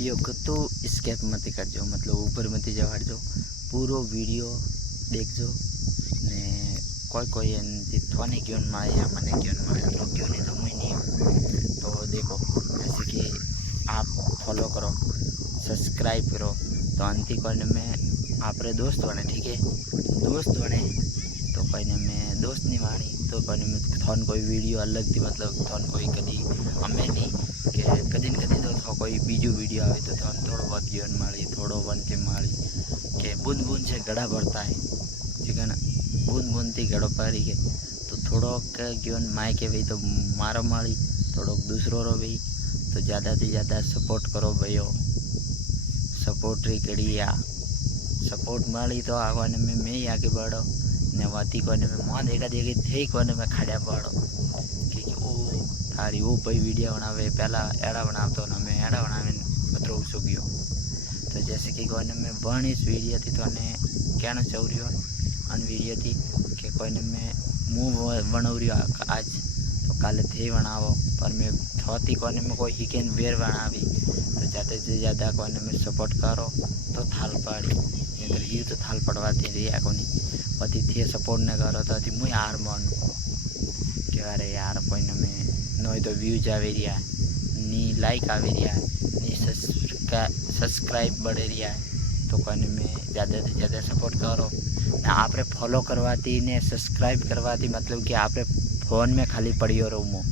Video को तो escape मत करजो, मतलब ऊपर मत जवाड़ो, पूरो वीडियो देखजो ने कोई थोने क्यों मारे या मने क्यों मारे तो क्यों नहीं तो मैं नहीं हूँ। तो देखो जैसे कि आप फॉलो करो, सब्सक्राइब करो, तो अंति कोने में आप दोस्त बने, ठीक है, दोस्त बने तो कोई ने मैं दोस्त नहीं वाणी तो कोई में थोन कोई वीडियो अलग थी, मतलब थोन कोई कदी हमें नहीं कि कदी न कदी तो कोई बीजू वीडियो आए तो थोन थोड़ो बहुत जीवन माड़ी, थोड़ो वनते माड़ी कि बूंद बूंद से घड़ा भरता है, चिकन बूंद बूंद थी घड़ो पारी के तो थोड़ो जीवन माए के भाई तो मारो माड़ी, थोड़ो दूसरो रो भाई, तो ज़्यादा से ज़्यादा सपोर्ट करो भैया, सपोर्ट री करिया, सपोर्ट माड़ी तो आगवाने में मैं ही आगे बढ़ो ने वाती कोने में मां देखा देखी थे कोने में खड़ा पड़ो कि ओ थारी वो भाई वीडियो बनावे पहला एड़ा बनावतो ना मैं एड़ा बनावे बतरो सो गयो। तो जैसे कि कोने में बनी इस वीडियो थी तो ने कहना चाह रही हो अन वीडियो थी कि कोने में मुँह बना रही आज तो काले थे बनावो, पर मैं थोती कोने में कोई हिकेन वेर बनावी तो ज़्यादा से ज़्यादा कोने में सपोर्ट करो तो थाल पाड़ी, नहीं तो ये तो थाल पड़वाती रही कोनी पति थे सपोर्ट न करो तो अति मुझे हार मानू कि अरे यार कोई ने में नहीं तो व्यूज आवे रहा है, नी लाइक आवे रहा है, नी सब्सक्राइब बढ़े रहा है, तो कोई में ज़्यादा से ज़्यादा सपोर्ट करो ना। आप फॉलो करवाती ने सब्सक्राइब करवाती मतलब कि आप फोन में खाली पड़ी रहो मो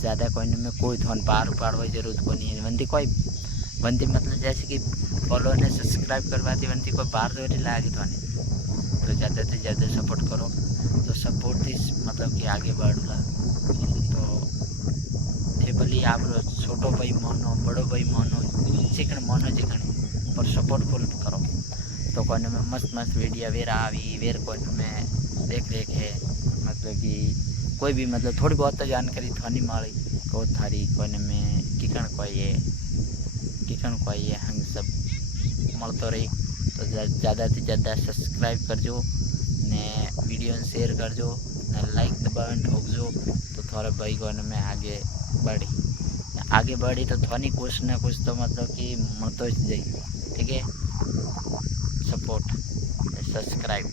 ज़्यादा कोई में कोई थोन पार पाड़वा जरूरत को नहीं वनती कोई वनती मतलब जैसे कि फॉलो ने सब्सक्राइब करवाती वनती कोई पार तो लागे थोड़ी, तो ज़्यादा से ज़्यादा सपोर्ट करो तो सपोर्ट थी मतलब कि आगे बढ़ला। तो थे भली आप छोटो भाई मानो बड़ो भाई मानो चिकन मानो चिकन पर सपोर्ट फुल करो तो कोने में मस्त मस्त वीडियो वेर आवी वेर कोने में देख रेख है, मतलब कि कोई भी मतलब थोड़ी बहुत तो जानकारी थानी माड़ी को थारी कोने में किकन कोई है हम सब મળતો रही। तो ज़्यादा से ज़्यादा सब्सक्राइब करजो ने वीडियो ने शेयर करजो ने लाइक दबावन ठोकजो तो थोड़े भाई को में आगे बढ़ी तो थोड़ी कुछ ना कुछ तो मतलब कि मतो ज जाए, ठीक है, सपोर्ट सब्सक्राइब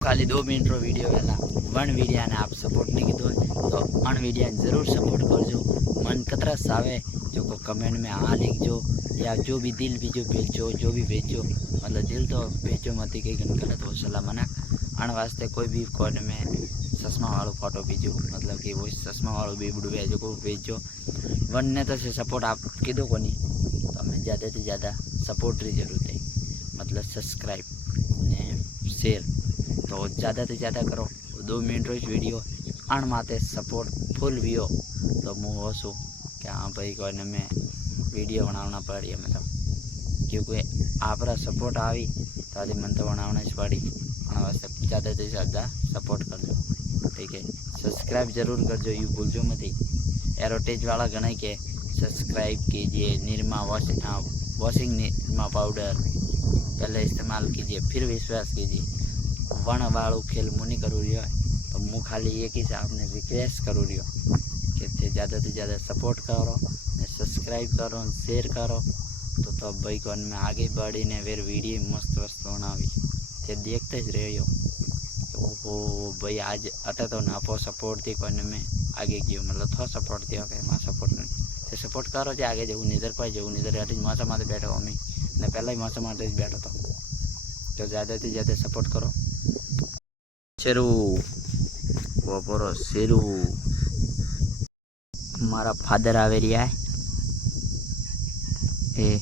खाली 2 मिनट रो वीडियो वेला वन वीडियो ने आप सपोर्ट नहीं कीधो तो अन वीडियो जरूर सपोर्ट करजो। मन कतरा सावे जो को कमेंट में हाँ लिखजो या जो भी दिल भी जो भेजो जो भी भेजो, मतलब दिल तो भेजो मत कहीं गलत हो सलाह मना अण वास्ते कोई भी कोने में चश्मा वालों फोटो भेजो, मतलब कि वो चश्मा वालों बेबड़ू भेजो को भेजो वन ने तो से सपोर्ट आप कीधो को नहीं तो हमें ज़्यादा से ज़्यादा सपोर्ट की जरूरत है, मतलब सब्सक्राइब ने शेयर तो ज़्यादा से ज़्यादा करो। 2 मिनट रोज वीडियो अण माते सपोर्ट फुल वियो तो मुँह हसूँ कि हाँ भाई कोई में वीडियो बनावना पड़ी मतलब क्योंकि आप सपोर्ट आई तो आज मन तो बनावना ज पड़ी अण वास्ते ज़्यादा से ज़्यादा सपोर्ट करजो, ठीक है, सब्सक्राइब जरूर करजो यू भूलजो मत। एरोटेज वाला घना के सब्सक्राइब कीजिए, निरमा वॉशिंग निरमा पाउडर पहले इस्तेमाल कीजिए फिर विश्वास कीजिए, वन वालू खेल मुँह नहीं करूँ रही तो मुँह खाली एक ही से आपने रिक्वेस्ट करूँ रही कि ज़्यादा से ज़्यादा सपोर्ट करो सब्सक्राइब करो शेयर करो तो भाई को में आगे बढ़ी ने फिर वीडियो मस्त मस्त बनावी ते देखते ज रहो ओहो भाई आज अटे तो नापो सपोर्ट थी कोने में आगे गयो, मतलब थोड़ा सपोर्ट थी ओके माँ सपोर्ट नहीं तो सपोर्ट करो जो आगे जવું निधर पाई जવું निधर अटी मौसम माथे बैठो अमी ने पहला ही मौसम माथे ज बैठो तो ज़्यादा से ज़्यादा सपोर्ट करो। शेरू बपोरो शेरू मारा फादर आवे रिया है ए